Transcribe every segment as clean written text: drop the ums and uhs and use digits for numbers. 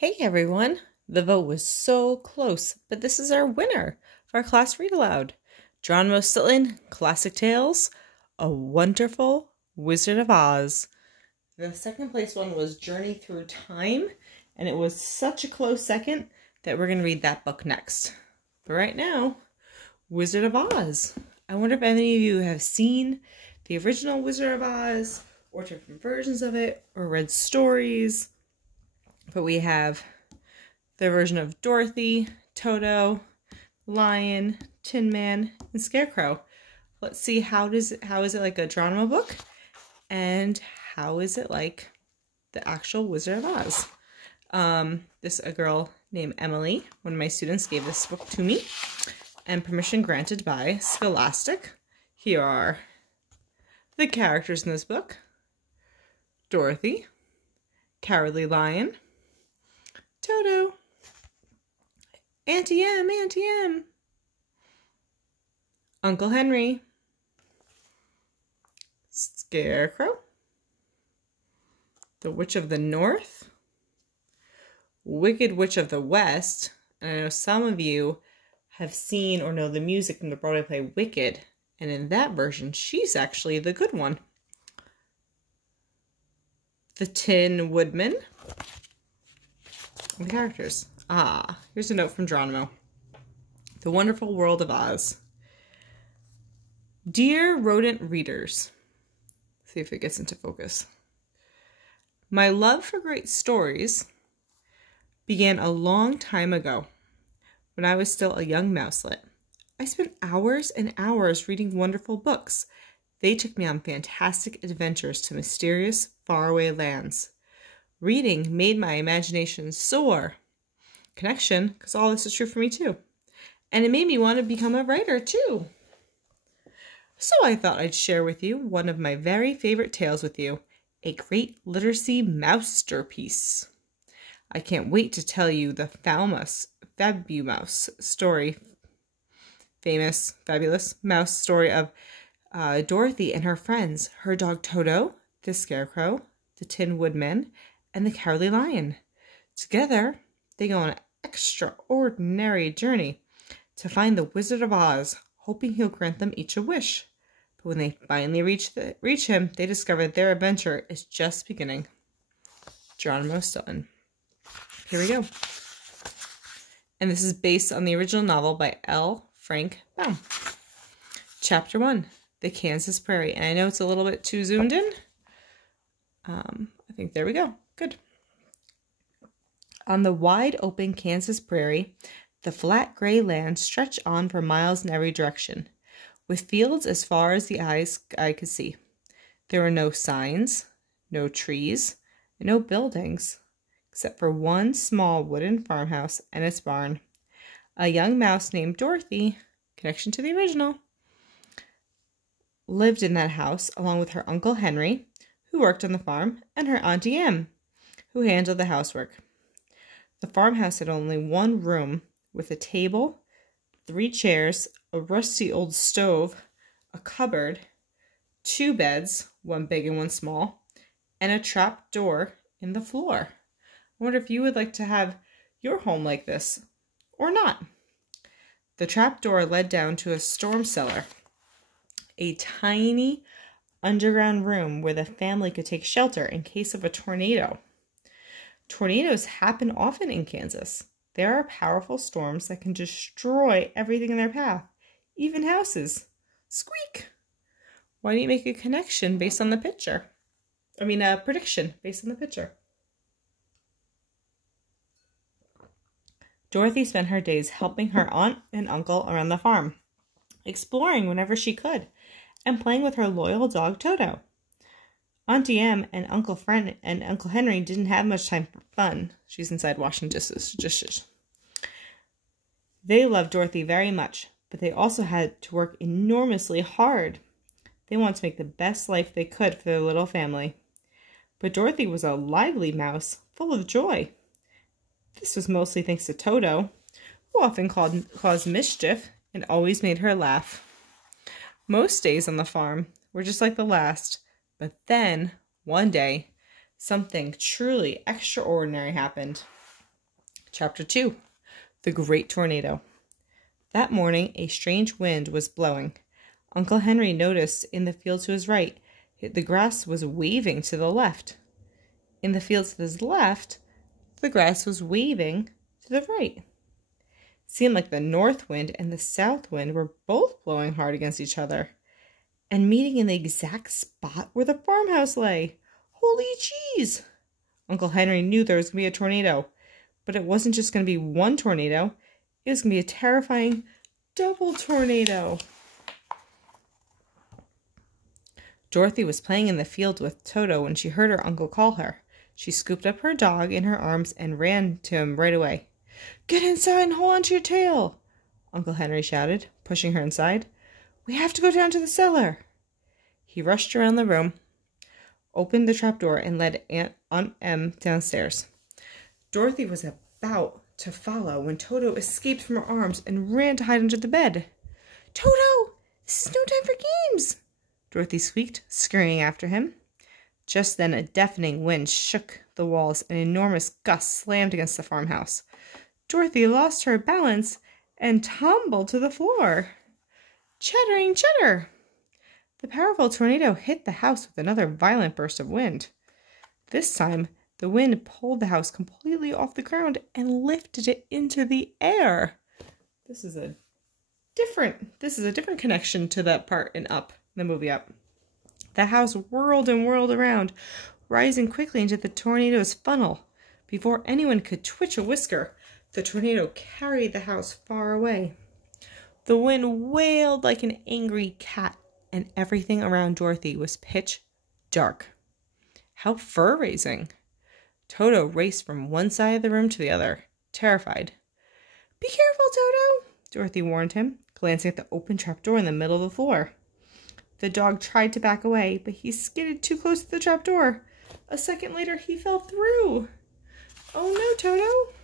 Hey everyone! The vote was so close, but this is our winner for our class read aloud. Geronimo Stilton, Classic Tales, A Wonderful Wizard of Oz. The second place one was Journey Through Time, and it was such a close second that we're going to read that book next. But right now, Wizard of Oz. I wonder if any of you have seen the original Wizard of Oz, or different versions of it, or read stories. But we have the version of Dorothy, Toto, Lion, Tin Man, and Scarecrow. Let's see how is it like a Geronimo book, and how is it like the actual Wizard of Oz. A girl named Emily, one of my students, gave this book to me, and permission granted by Scholastic. Here are the characters in this book: Dorothy, Cowardly Lion, Toto, Auntie M, Uncle Henry, Scarecrow, the Witch of the North, Wicked Witch of the West, and I know some of you have seen or know the music from the Broadway play Wicked, and in that version, she's actually the good one. The Tin Woodman. The characters. Here's a note from Geronimo. The Wonderful World of Oz. Dear rodent readers. See if it gets into focus. My love for great stories began a long time ago, when I was still a young mouselet. I spent hours and hours reading wonderful books. They took me on fantastic adventures to mysterious, faraway lands. Reading made my imagination soar. Connection, because all this is true for me too. And it made me want to become a writer too. So I thought I'd share with you one of my very favorite tales with you, a great literacy masterpiece. I can't wait to tell you the fabulous mouse story of Dorothy and her friends, her dog Toto, the Scarecrow, the Tin Woodman, and the Cowardly Lion. Together, they go on an extraordinary journey to find the Wizard of Oz, hoping he'll grant them each a wish. But when they finally reach him, they discover their adventure is just beginning. Geronimo Stilton. Here we go. And this is based on the original novel by L. Frank Baum. Chapter 1, The Kansas Prairie. And I know it's a little bit too zoomed in. I think there we go. Good. On the wide open Kansas prairie, the flat gray land stretched on for miles in every direction, with fields as far as the eye could see. There were no signs, no trees, and no buildings, except for one small wooden farmhouse and its barn. A young mouse named Dorothy, connection to the original, lived in that house along with her Uncle Henry, who worked on the farm, and her Auntie M, who handled the housework. The farmhouse had only one room, with a table, 3 chairs, a rusty old stove, a cupboard, 2 beds, one big and one small, and a trap door in the floor. I wonder if you would like to have your home like this, or not. The trap door led down to a storm cellar, a tiny underground room where the family could take shelter in case of a tornado. Tornadoes happen often in Kansas. There are powerful storms that can destroy everything in their path, even houses. Squeak! Why don't you make a connection based on the picture? A prediction based on the picture. Dorothy spent her days helping her aunt and uncle around the farm, exploring whenever she could, and playing with her loyal dog Toto. Auntie M and Uncle Henry didn't have much time for fun. She's inside washing dishes. They loved Dorothy very much, but they also had to work enormously hard. They wanted to make the best life they could for their little family. But Dorothy was a lively mouse, full of joy. This was mostly thanks to Toto, who often caused mischief and always made her laugh. Most days on the farm were just like the last, but then, one day, something truly extraordinary happened. Chapter 2. The Great Tornado. That morning, a strange wind was blowing. Uncle Henry noticed in the field to his right, the grass was waving to the left. In the field to his left, the grass was waving to the right. It seemed like the north wind and the south wind were both blowing hard against each other and meeting in the exact spot where the farmhouse lay. Holy cheese! Uncle Henry knew there was going to be a tornado, but it wasn't just going to be one tornado. It was going to be a terrifying double tornado. Dorothy was playing in the field with Toto when she heard her uncle call her. She scooped up her dog in her arms and ran to him right away. "Get inside and hold on to your tail," Uncle Henry shouted, pushing her inside. "We have to go down to the cellar." He rushed around the room, opened the trapdoor, and led Aunt Em downstairs. Dorothy was about to follow when Toto escaped from her arms and ran to hide under the bed. "Toto, this is no time for games," Dorothy squeaked, scurrying after him. Just then a deafening wind shook the walls and enormous gusts slammed against the farmhouse. Dorothy lost her balance and tumbled to the floor. Chattering chatter! The powerful tornado hit the house with another violent burst of wind. This time, the wind pulled the house completely off the ground and lifted it into the air. This is a different connection to that part in Up, the movie Up. The house whirled and whirled around, rising quickly into the tornado's funnel. Before anyone could twitch a whisker, the tornado carried the house far away. The wind wailed like an angry cat, and everything around Dorothy was pitch dark. How fur-raising! Toto raced from one side of the room to the other, terrified. "Be careful, Toto," Dorothy warned him, glancing at the open trapdoor in the middle of the floor. The dog tried to back away, but he skidded too close to the trapdoor. A second later, he fell through. "Oh no, Toto!"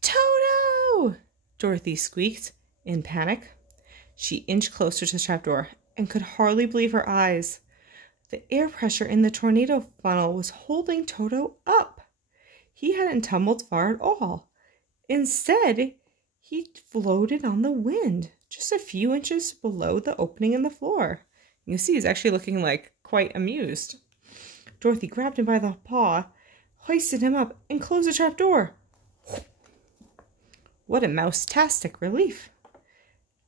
"Toto!" Dorothy squeaked in panic. She inched closer to the trapdoor and could hardly believe her eyes. The air pressure in the tornado funnel was holding Toto up. He hadn't tumbled far at all. Instead, he floated on the wind, just a few inches below the opening in the floor. You see, he's actually looking like quite amused. Dorothy grabbed him by the paw, hoisted him up, and closed the trapdoor. What a mouse-tastic relief!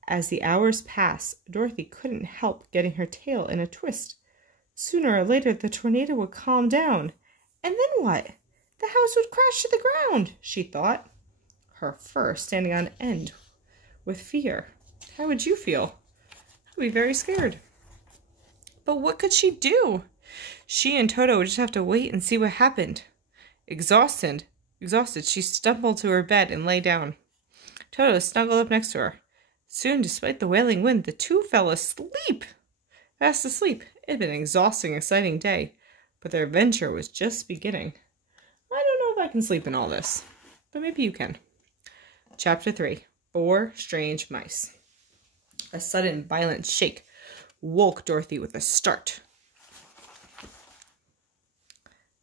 As the hours passed, Dorothy couldn't help getting her tail in a twist. Sooner or later, the tornado would calm down. And then what? The house would crash to the ground, she thought, her fur standing on end with fear. How would you feel? I'd be very scared. But what could she do? She and Toto would just have to wait and see what happened. Exhausted, she stumbled to her bed and lay down. Toto snuggled up next to her. Soon, despite the wailing wind, the two fell asleep. Fast asleep. It had been an exhausting, exciting day, but their adventure was just beginning. I don't know if I can sleep in all this, but maybe you can. Chapter 3. 4 Strange Mice. A sudden, violent shake woke Dorothy with a start.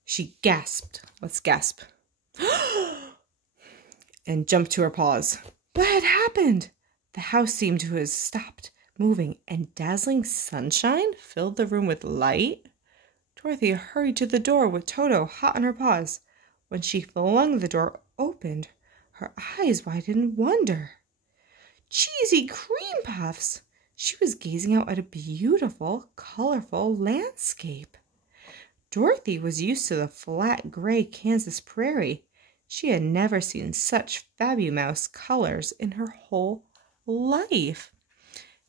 She gasped. Let's gasp. And jumped to her paws. What had happened? The house seemed to have stopped moving, and dazzling sunshine filled the room with light. Dorothy hurried to the door with Toto hot on her paws. When she flung the door open, her eyes widened in wonder. Cheesy cream puffs! She was gazing out at a beautiful, colorful landscape. Dorothy was used to the flat, gray Kansas prairie. She had never seen such fabulous colors in her whole life.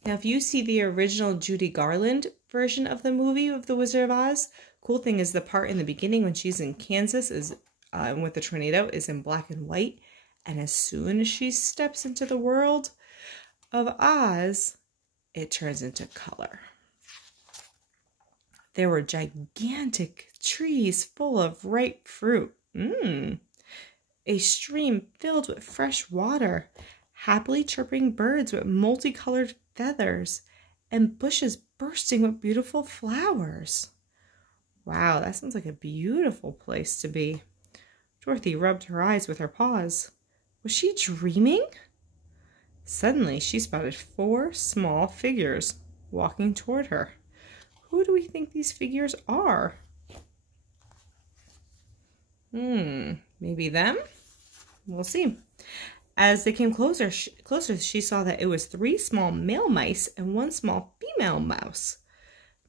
Now, if you see the original Judy Garland version of the movie of The Wizard of Oz, cool thing is the part in the beginning when she's in Kansas is with the tornado is in black and white. And as soon as she steps into the world of Oz, it turns into color. There were gigantic trees full of ripe fruit. A stream filled with fresh water, happily chirping birds with multicolored feathers, and bushes bursting with beautiful flowers. Wow, that sounds like a beautiful place to be. Dorothy rubbed her eyes with her paws. Was she dreaming? Suddenly, she spotted 4 small figures walking toward her. Who do we think these figures are? Maybe them? We'll see. As they came closer, she saw that it was 3 small male mice and 1 small female mouse,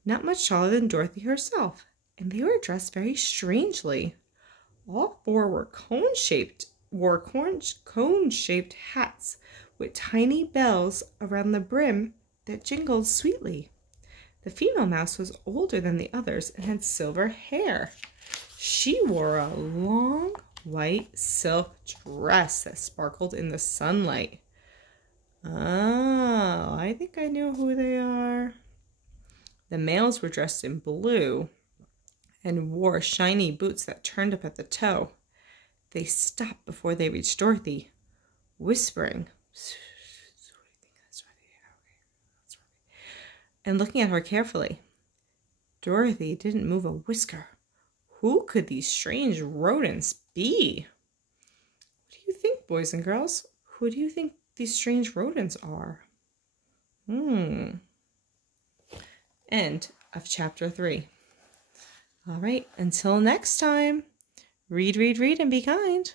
not much taller than Dorothy herself, and they were dressed very strangely. All 4 were cone-shaped hats with tiny bells around the brim that jingled sweetly. The female mouse was older than the others and had silver hair. She wore a long white silk dress that sparkled in the sunlight. Oh, I think I know who they are. The males were dressed in blue and wore shiny boots that turned up at the toe. They stopped before they reached Dorothy, whispering and looking at her carefully. Dorothy didn't move a whisker. Who could these strange rodents be? What do you think, boys and girls? Who do you think these strange rodents are? End of chapter 3. All right, until next time, read, read, read, and be kind.